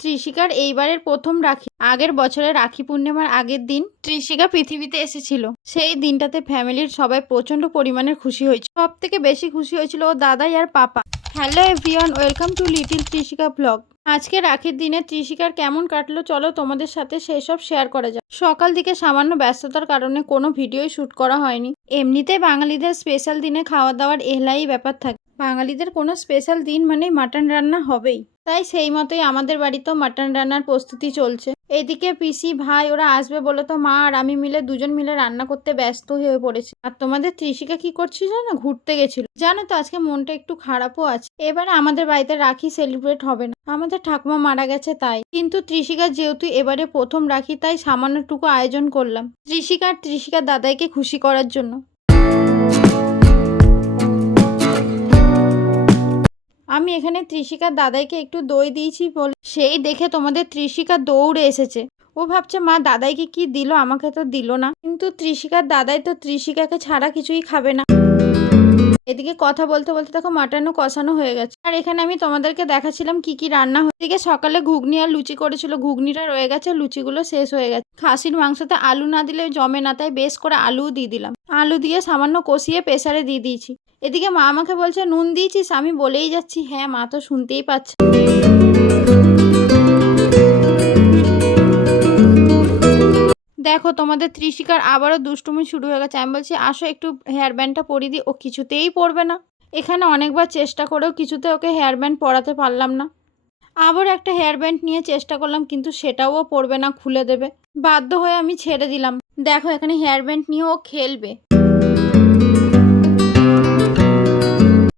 ত্রিশিকার এইবারের প্রথম রাখি। আগের বছরের রাখি পূর্ণিমার আগের দিন ত্রিশিকা পৃথিবীতে এসেছিল। সেই দিনটাতে ফ্যামিলির সবাই প্রচণ্ড পরিমাণের খুশি হয়েছিল সব থেকে বেশি খুশি হয়েছিল ও দাদাই আর papa. Hello everyone, welcome to little Trishika blog. আজকে রাখির দিনে ত্রিশিকার কেমন কাটলো চলো তোমাদের সাথে সেই সব শেয়ার করা যাক। সকাল দিকে সামান্য ব্যস্ততার কারণে কোনো ভিডিওই শ্যুট করা হয়নি। এমনিতে বাঙালিদের স্পেশাল দিনে খাওয়া দাওয়ার এহলাই ব্যাপার থাকে। বাঙালিদের কোনো স্পেশাল দিন মানেই মাটন রান্না হবেই। তাই সেই মতোই আমাদের বাড়িতেও মাটন রান্নার প্রস্তুতি চলছে। এদিকে পিসি ভাই ওরা আসবে বলে তো মা আর আমি মিলে দুজন মিলে রান্না করতে ব্যস্ত হয়ে পড়েছি। আর তোমাদের ত্রিশিকা কি করছিল জানো? ঘুরতে গেছিল। জানো তো আজকে মনটা একটু খারাপও আছে। এবারে আমাদের বাড়িতে রাখি সেলিব্রেট হবে না। আমাদের ঠাকুমা মারা গেছে তাই। কিন্তু ত্রিশিকা যেহেতু এবারে প্রথম রাখি, তাই সামান্যটুকু আয়োজন করলাম। ত্রিশিকা আর ত্রিশিকার দাদাইকে খুশি করার জন্য। আমি এখানে ত্রিশিকার দাদাইকে একটু দই দিয়েছি বলে সেই দেখে তোমাদের ত্রিশিকা দৌড়ে এসেছে। ও ভাবছে, মা, দাদাইকে কি দিল? আমাকে তো দিল না। কিন্তু ত্রিশিকার দাদাই তো ত্রিশিকাকে ছাড়া কিছুই খাবে না। এদিকে কথা বলতে বলতে দেখো মাটনও কষানো হয়ে গেছে। আর এখানে আমি তোমাদেরকে দেখাচ্ছিলাম কি কি রান্না হয় এদিকে সকালে ঘুগনি আর লুচি করেছিল। ঘুগনিটা রয়ে গেছে, লুচিগুলো শেষ হয়ে গেছে। খাসির মাংসতে আলু না দিলে জমে না, তাই বেশ করে আলুও দিয়ে দিলাম। আলু দিয়ে সামান্য কষিয়ে প্রেসারে দিয়ে দিয়েছি। এদিকে মা আমাকে বলছে, নুন দিয়েছিস? আমি বলেই যাচ্ছি হ্যাঁ মা তো শুনতেই পাচ্ছে। দেখো, তোমাদের ত্রিশিকার আবারও দুষ্টুমি শুরু হয়ে গেছে। আমি বলছি, আসো, একটু হেয়ার ব্যান্ডটা পরিয়ে দিই। ও কিছুতেই পরবে না। এখানে অনেকবার চেষ্টা করেও কিছুতে ওকে হেয়ার ব্যান্ড পরাতে পারলাম না। আবার একটা হেয়ার ব্যান্ড নিয়ে চেষ্টা করলাম, কিন্তু সেটাও ও পরবে না, খুলে দেবে। বাধ্য হয়ে আমি ছেড়ে দিলাম। দেখো, এখানে হেয়ার ব্যান্ড নিয়ে ও খেলবে।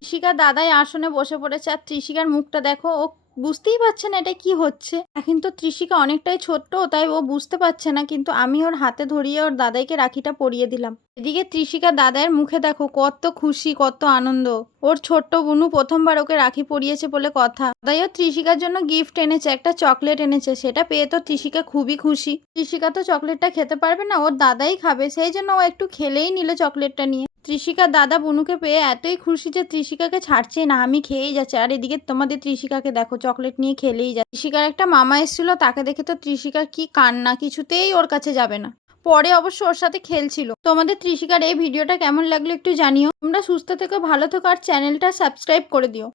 ত্রিশিকা দাদাই আসনে বসে পড়েছে। আর ত্রিশিকার মুখটা দেখো ও বুঝতেই পারছে না এটা কি হচ্ছে। এখন তো ত্রিশিকা অনেকটাই ছোট্ট, তাই ও বুঝতে পারছে না, কিন্তু আমি ওর হাতে ধরিয়ে ওর দাদাইকে রাখিটা পরিয়ে দিলাম। এদিকে ত্রিশিকা দাদাইয়ের মুখে দেখো কত খুশি, কত আনন্দ। ওর ছোট্ট বুনু প্রথমবার ওকে রাখি পরিয়েছে বলে কথা। দাদাইও ত্রিশিকার জন্য গিফট এনেছে, একটা চকলেট এনেছে, সেটা পেয়ে তো ত্রিশিকা খুবই খুশি। ত্রিশিকা তো চকলেটটা খেতে পারবে না, ওর দাদাই খাবে, সেই জন্য ও একটু খেলেই নিল চকলেটটা নিয়ে। ত্রিশিকার দাদা বুনুকে পেয়ে এতই খুশি যে ত্রিশিকাকে ছাড়ছেই না, আমি খেয়েই যাচ্ছে। আর এদিকে তোমাদের ত্রিশিকাকে দেখো চকলেট নিয়ে খেলেই যায়। ত্রিশিকার একটা মামা এসেছিল, তাকে দেখে তো ত্রিশিকার কি কান্না, কিছুতেই ওর কাছে যাবে না। পরে অবশ্য ওর সাথে খেলছিল। তোমাদের ত্রিশিকার এই ভিডিওটা কেমন লাগল একটু জানিও। তোমরা সুস্থ থেকো, ভালো থেকো, আর চ্যানেলটা সাবস্ক্রাইব করে দিও।